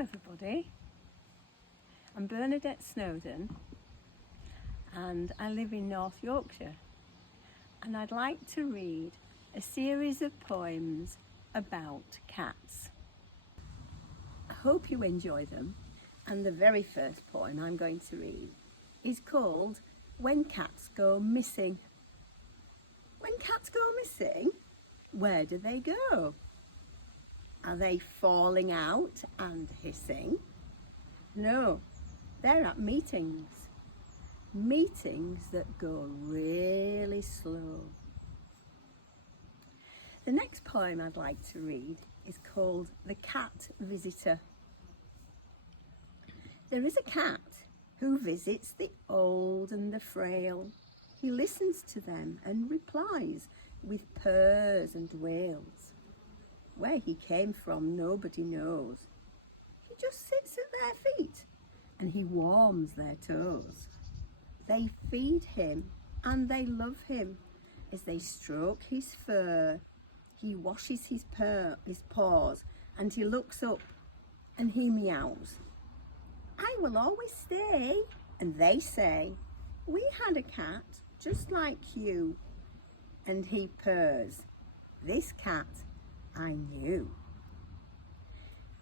everybody, I'm Bernadette Snowden and I live in North Yorkshire, and I'd like to read a series of poems about cats. I hope you enjoy them, and the very first poem I'm going to read is called When Cats Go Missing. When cats go missing, where do they go? Are they falling out and hissing? No, they're at meetings. Meetings that go really slow. The next poem I'd like to read is called The Cat Visitor. There is a cat who visits the old and the frail. He listens to them and replies with purrs and wails. Where he came from, nobody knows. He just sits at their feet and he warms their toes. They feed him and they love him as they stroke his fur. He washes his paws and he looks up and he meows. I will always stay. And they say, we had a cat just like you. And he purrs, this cat I knew.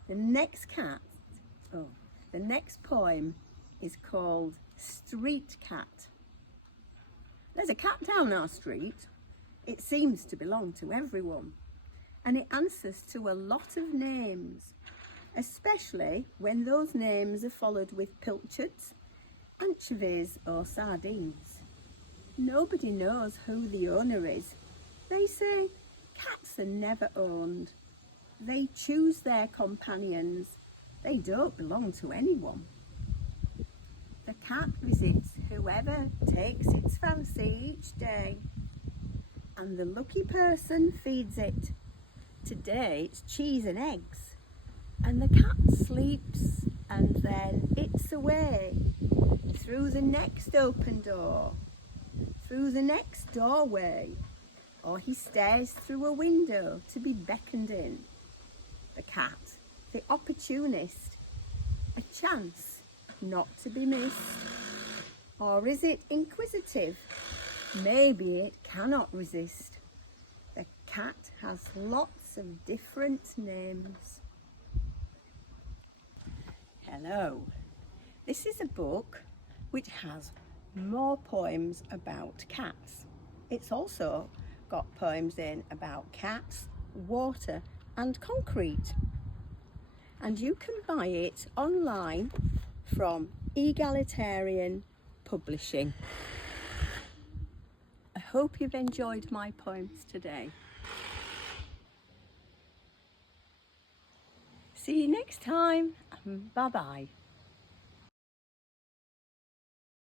The next poem is called Street Cat. There's a cat down our street. It seems to belong to everyone, and it answers to a lot of names, especially when those names are followed with pilchards, anchovies or sardines. Nobody knows who the owner is. They say cats are never owned. They choose their companions. They don't belong to anyone. The cat visits whoever takes its fancy each day, and the lucky person feeds it. Today it's cheese and eggs, and the cat sleeps, and then it's away through the next open door, through the next doorway, or he stares through a window to be beckoned in. The cat, the opportunist, a chance not to be missed. Or is it inquisitive? Maybe it cannot resist. The cat has lots of different names. Hello. This is a book which has more poems about cats. It's also got poems in about cats, water and concrete. And you can buy it online from Egalitarian Publishing. I hope you've enjoyed my poems today. See you next time. Bye bye.